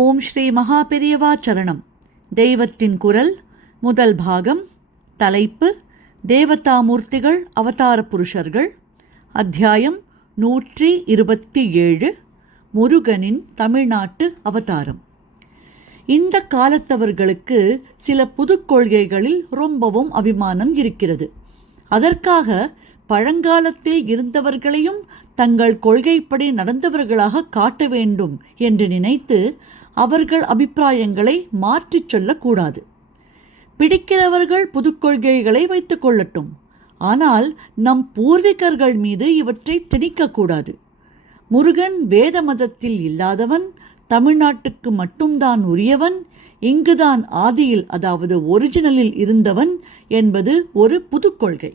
ஓம் ஸ்ரீ மகாபெரியவா சரணம். தெய்வத்தின் குரல், முதல் பாகம். தலைப்பு: தேவதாமூர்த்திகள் அவதார புருஷர்கள். அத்தியாயம் 127. முருகனின் தமிழ்நாட்டு அவதாரம். இந்த காலத்தவர்களுக்கு சில புது கொள்கைகளில் ரொம்பவும் அபிமானம் இருக்கிறது. அதற்காக பழங்காலத்தில் இருந்தவர்களையும் தங்கள் கொள்கைப்படி நடந்தவர்களாக காட்ட வேண்டும் என்று நினைத்து அவர்கள் அபிப்பிராயங்களை மாற்றிச் சொல்லக்கூடாது. பிடிக்கிறவர்கள் புது கொள்கைகளை வைத்துக் கொள்ளட்டும். ஆனால் நம் பூர்வீகர்கள் மீது இவற்றை திணிக்கக்கூடாது. முருகன் வேத மதத்தில் இல்லாதவன், தமிழ்நாட்டுக்கு மட்டும்தான் உரியவன், இங்குதான் ஆதியில், அதாவது ஒரிஜினலில் இருந்தவன் என்பது ஒரு புது கொள்கை.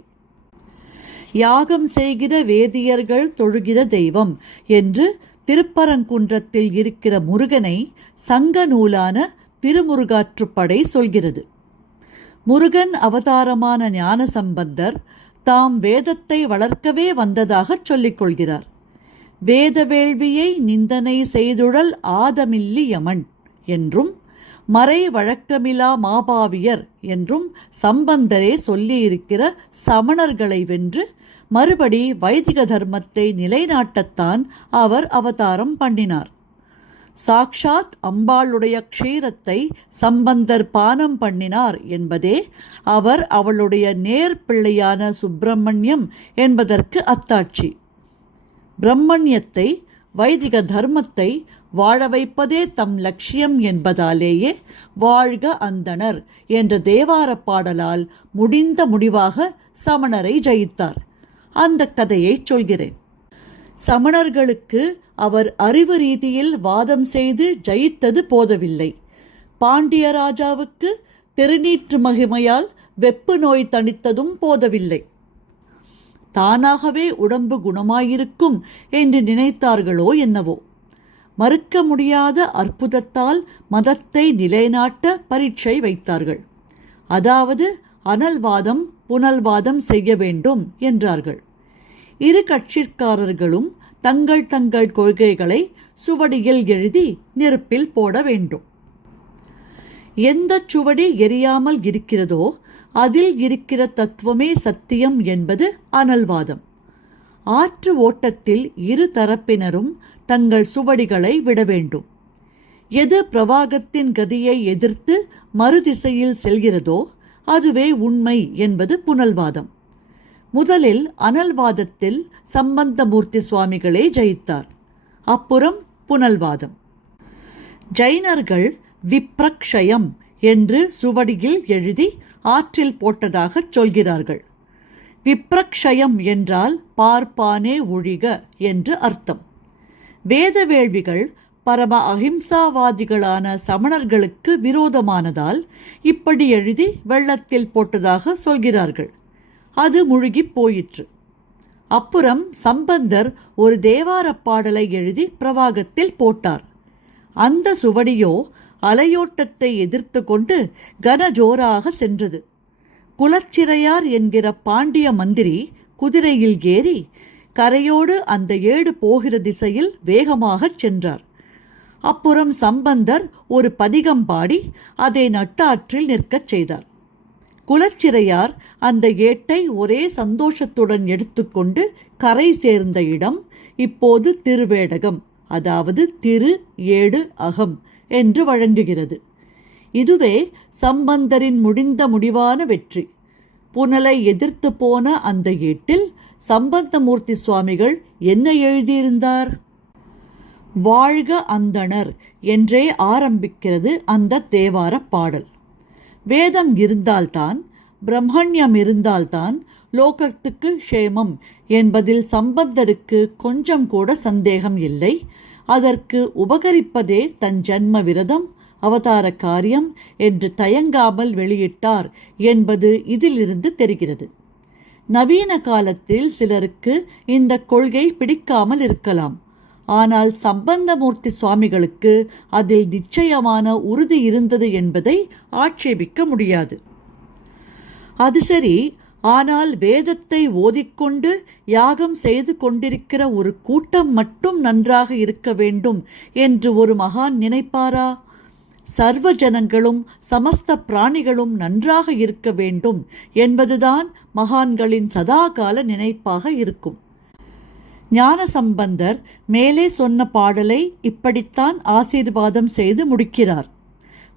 யாகம் செய்கிற வேதியர்கள் தொழுகிற தெய்வம் என்று திருப்பரங்குன்றத்தில் இருக்கிற முருகனை சங்க நூலான திருமுருகாற்றுப்படை சொல்கிறது. முருகன் அவதாரமான ஞானசம்பந்தர் தாம் வேதத்தை வளர்க்கவே வந்ததாகச் சொல்லிக் கொள்கிறார். வேத வேள்வியை நிந்தனை செய்துழல் ஆதமில்லி யமன் என்றும் மறை வழக்கமிலா மாபாவியர் என்றும் சம்பந்தரே சொல்லியிருக்கிற சமணர்களை வென்று மறுபடி வைதிக தர்மத்தை நிலைநாட்டத்தான் அவர் அவதாரம் பண்ணினார். சாக்ஷாத் அம்பாளுடைய க்ஷீரத்தை சம்பந்தர் பானம் பண்ணினார் என்பதே அவர் அவளுடைய நேர் பிள்ளையான சுப்பிரமணியம் என்பதற்கு அத்தாட்சி. பிரம்மண்யத்தை, வைதிக தர்மத்தை வாழ வைப்பதே தம் லட்சியம் என்பதாலேயே வாழ்க அந்தணர் என்ற தேவார பாடலால் முடிந்த முடிவாக சமணரை ஜெயித்தார். அந்த கதையை சொல்கிறேன். சமணர்களுக்கு அவர் அறிவு ரீதியில் வாதம் செய்து ஜெயித்தது போதவில்லை. பாண்டிய ராஜாவுக்கு திருநீற்று மகிமையால் வெப்பு நோய் தணித்ததும் போதவில்லை. தானாகவே உடம்பு குணமாயிருக்கும் என்று நினைத்தார்களோ என்னவோ. மறுக்க முடியாத அற்புதத்தால் மதத்தை நிலைநாட்ட பரீட்சை வைத்தார்கள். அதாவது அனல்வாதம் புனல்வாதம் செய்ய வேண்டும் என்றார்கள். இரு கட்சிக்காரர்களும் தங்கள் தங்கள் கொள்கைகளை சுவடியில் எழுதி நெருப்பில் போட வேண்டும். எந்த சுவடி எரியாமல் இருக்கிறதோ அதில் இருக்கிற தத்துவமே சத்தியம் என்பது அனல்வாதம். ஆற்று ஓட்டத்தில் இரு தரப்பினரும் தங்கள் சுவடிகளை விட வேண்டும். எது பிரவாகத்தின் கதியை எதிர்த்து மறுதிசையில் செல்கிறதோ அதுவே உண்மை என்பது புனல்வாதம். முதலில் அனல்வாதத்தில் சம்பந்தமூர்த்தி சுவாமிகளே ஜெயித்தார். அப்புறம் புனல்வாதம். ஜைனர்கள் விப்ரக்ஷயம் என்று சுவடியில் எழுதி ஆற்றில் போட்டதாகச் சொல்கிறார்கள். விப்ரக்ஷயம் என்றால் பார்ப்பானே ஒழிக என்று அர்த்தம். வேத வேள்விகள் பரம அஹிம்சாவாதிகளான சமணர்களுக்கு விரோதமானதால் இப்படி எழுதி வெள்ளத்தில் போட்டதாக சொல்கிறார்கள். அது முழுகி போயிற்று. அப்புறம் சம்பந்தர் ஒரு தேவாரப் பாடலை எழுதி பிரவாகத்தில் போட்டார். அந்த சுவடியோ அலையோட்டத்தை எதிர்த்து கொண்டு கனஜோராக சென்றது. குலச்சிறையார் என்கிற பாண்டிய மந்திரி குதிரையில் ஏறி கரையோடு அந்த ஏடு போகிற திசையில் வேகமாகச் சென்றார். அப்புறம் சம்பந்தர் ஒரு பதிகம் பாடி அதை நட்டாற்றில் நிற்கச் செய்தார். குலச்சிறையார் அந்த ஏட்டை ஒரே சந்தோஷத்துடன் எடுத்துக்கொண்டு கரை சேர்ந்த இடம் இப்போது திருவேடகம், அதாவது திரு ஏடு அகம் என்று வழங்குகிறது. இதுவே சம்பந்தரின் முடிந்த முடிவான வெற்றி. புனலை எதிர்த்து போன அந்த ஏட்டில் சம்பந்தமூர்த்தி சுவாமிகள் என்ன எழுதியிருந்தார்? வாழ்க அந்தணர் என்றே ஆரம்பிக்கிறது அந்த தேவார பாடல். வேதம் இருந்தால்தான், பிரம்மண்யம் இருந்தால்தான் லோகத்துக்கு க்ஷேமம் என்பதில் சம்பந்தருக்கு கொஞ்சம் கூட சந்தேகம் இல்லை. அதற்கு உபகரிப்பதே தன் ஜன்ம விரதம், அவதார காரியம் என்று தயங்காமல் வெளியிட்டார் என்பது இதிலிருந்து தெரிகிறது. நவீன காலத்தில் சிலருக்கு இந்த கொள்கை பிடிக்காமல் இருக்கலாம். ஆனால் சம்பந்தமூர்த்தி சுவாமிகளுக்கு அதில் நிச்சயமான உறுதி இருந்தது என்பதை ஆட்சேபிக்க முடியாது. அது சரி, ஆனால் வேதத்தை ஓதிக்கொண்டு யாகம் செய்து கொண்டிருக்கிற ஒரு கூட்டம் மட்டும் நன்றாக இருக்க வேண்டும் என்று ஒரு மகான் நினைப்பாரா? சர்வ ஜனங்களும் சமஸ்த பிராணிகளும் நன்றாக இருக்க வேண்டும் என்பதுதான் மகான்களின் சதாகால நினைப்பாக இருக்கும். ஞானசம்பந்தர் மேலே சொன்ன பாடலை இப்படித்தான் ஆசீர்வாதம் செய்து முடிக்கிறார்.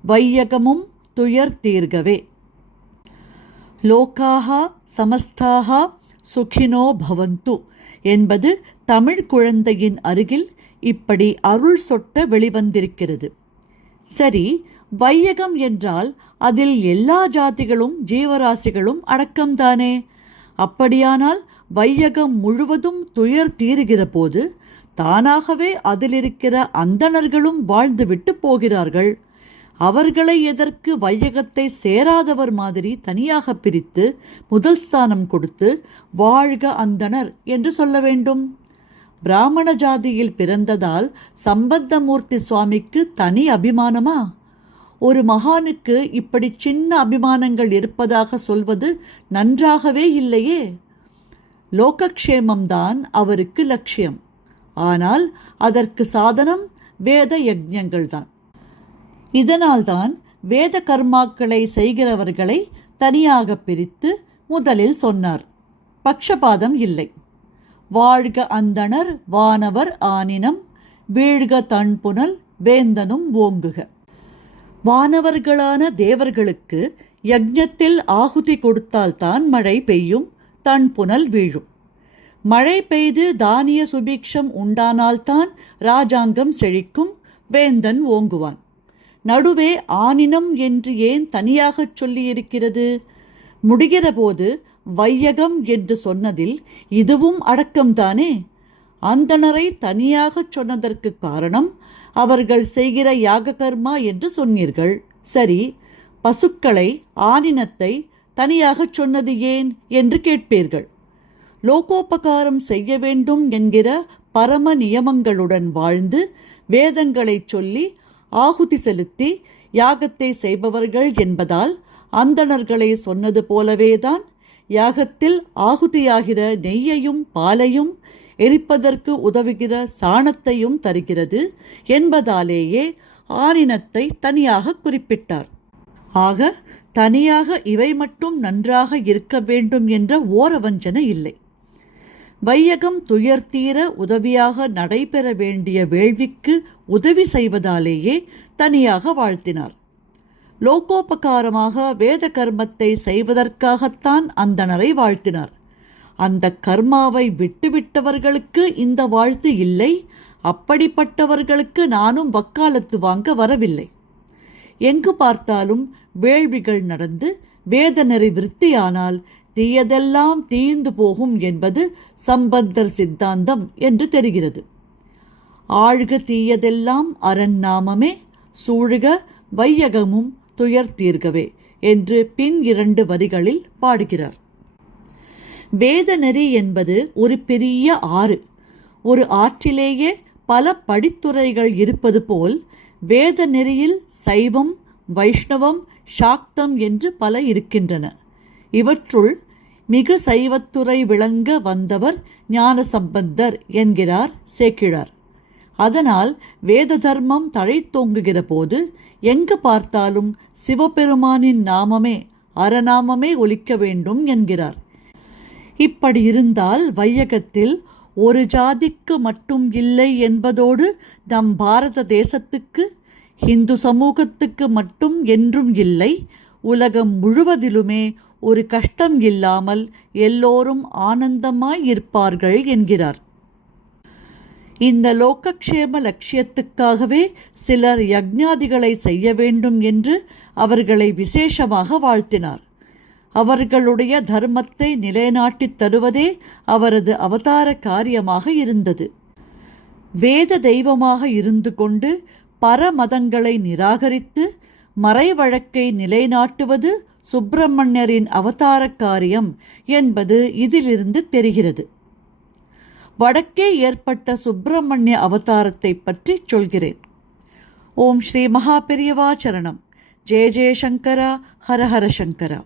வையகமும் துயர் தீர்கவே. லோகாஹா சமஸ்தாஹா சுகினோ பவந்து என்பது தமிழ் குழந்தையின் அருகில் இப்படி அருள் சொட்ட வெளிவந்திருக்கிறது. சரி, வையகம் என்றால் அதில் எல்லா ஜாதிகளும் ஜீவராசிகளும் அடக்கம்தானே? அப்படியானால் வையகம் முழுவதும் துயர் தீருகிற போது தானாகவே அதிலிருக்கிற அந்தணர்களும் வாழ்ந்துவிட்டு போகிறார்கள். அவர்களை எதற்கு வையகத்தை சேராதவர் மாதிரி தனியாக பிரித்து முதல் ஸ்தானம் கொடுத்து வாழ்க அந்தணர் என்று சொல்ல வேண்டும்? பிராமண ஜாதியில் பிறந்ததால் சம்பந்தமூர்த்தி சுவாமிக்கு தனி அபிமானமா? ஒரு மகானுக்கு இப்படி சின்ன அபிமானங்கள் இருப்பதாக சொல்வது நன்றாகவே இல்லையே. லோகக்ஷேமம்தான் அவருக்கு லட்சியம். ஆனால் அதற்கு சாதனம் வேத யஜ்ஞங்கள்தான். இதனால்தான் வேத கர்மாக்களை செய்கிறவர்களை தனியாக பிரித்து முதலில் சொன்னார். பக்ஷபாதம் இல்லை. வாழ்க அந்தணர் வானவர் ஆனினம் வீழ்க தன்புனல் வேந்தனும் ஓங்குக. வானவர்களான தேவர்களுக்கு யஜ்ஞத்தில் ஆகுதி கொடுத்தால்தான் மழை பெய்யும், தன்புனல் வீழும். மழை பெய்து தானிய சுபிக்ஷம் உண்டானால்தான் ராஜாங்கம் செழிக்கும், வேந்தன் ஓங்குவான். நடுவே ஆனினம் என்று ஏன் தனியாகச் சொல்லியிருக்கிறது? முடிகிற போது வையகம் என்று சொன்னதில் இதுவும் அடக்கம்தானே. அந்தணரை தனியாகச் சொன்னதற்கு காரணம் அவர்கள் செய்கிற யாக கர்மா என்று சொன்னீர்கள். சரி, பசுக்களை ஆனினத்தை தனியாகச் சொன்னது ஏன் என்று கேட்பீர்கள். லோகோபகாரம் செய்ய வேண்டும் என்கிற பரம நியமங்களுடன் வாழ்ந்து வேதங்களை சொல்லி ஆகுதி செலுத்தி யாகத்தை செய்பவர்கள் என்பதால் அந்தணர்களை சொன்னது போலவேதான் யாகத்தில் ஆகுதியாகிற நெய்யையும் பாலையும் எரிப்பதற்கு உதவுகிற சாணத்தையும் தருகிறது என்பதாலேயே ஆனினத்தை தனியாக குறிப்பிட்டார். ஆக தனியாக இவை மட்டும் நன்றாக இருக்க வேண்டும் என்ற ஓரவஞ்சனை இல்லை. வையகம் துயர்த்தீர உதவியாக நடைபெற வேண்டிய வேள்விக்கு உதவி செய்வதாலேயே தனியாக வாழ்த்தினார். லோகோபகாரமாக வேத கர்மத்தை செய்வதற்காகத்தான் அந்தணரை வாழ்த்தினார். அந்த கர்மாவை விட்டுவிட்டவர்களுக்கு இந்த வாழ்த்து இல்லை. அப்படிப்பட்டவர்களுக்கு நானும் வக்காலத்து வாங்க வரவில்லை. எங்கு பார்த்தாலும் வேள்விகள் நடந்து வேத நெறி விருத்தியானால் தீயதெல்லாம் தீய்ந்து போகும் என்பது சம்பந்தர் சித்தாந்தம் என்று தெரிகிறது. ஆழ்க தீயதெல்லாம் அரண்நாமமே சூழ்க வையகமும் துயர் தீர்கவே என்று பின் 2 வரிகளில் பாடுகிறார். வேத நெறி என்பது ஒரு பெரிய ஆறு. ஒரு ஆற்றிலேயே பல படித்துறைகள் இருப்பது போல் வேத நெறியில் சைவம், வைஷ்ணவம், சாக்தம் என்று பல இருக்கின்றன. இவற்றுள் மிகு சைவத்துறை விளங்க வந்தவர் ஞானசம்பந்தர் என்கிறார் சேக்கிழார். அதனால் வேத தர்மம் தழைத்தோங்குகிற போது எங்கு பார்த்தாலும் சிவபெருமானின் நாமமே அறநாமமே ஒலிக்க வேண்டும் என்கிறார். இப்படி இருந்தால் வையகத்தில் ஒரு ஜாதிக்கு மட்டும் இல்லை என்பதோடு நம் பாரத தேசத்துக்கு, இந்து சமூகத்துக்கு மட்டும் என்றும் இல்லை, உலகம் முழுவதிலுமே ஒரு கஷ்டம் இல்லாமல் எல்லோரும் ஆனந்தமாய் இருப்பார்கள் என்கிறார். இந்த லோகக்ஷேம லட்சியத்துக்காகவே சிலர் யக்ஞாதிகளை செய்ய வேண்டும் என்று அவர்களை விசேஷமாக வாழ்த்தினார். அவர்களுடைய தர்மத்தை நிலைநாட்டித் தருவதே அவரது அவதார காரியமாக இருந்தது. வேத தெய்வமாக இருந்து கொண்டு பரமதங்களை நிராகரித்து மறைவழக்கை நிலைநாட்டுவது சுப்பிரமணியரின் அவதார காரியம் என்பது இதிலிருந்து தெரிகிறது. வடக்கே ஏற்பட்ட சுப்பிரமணிய அவதாரத்தை பற்றி சொல்கிறேன். ஓம் ஸ்ரீ மகா பெரியவா சரணம். ஜெய ஜெய சங்கரா, ஹர ஹர சங்கரா.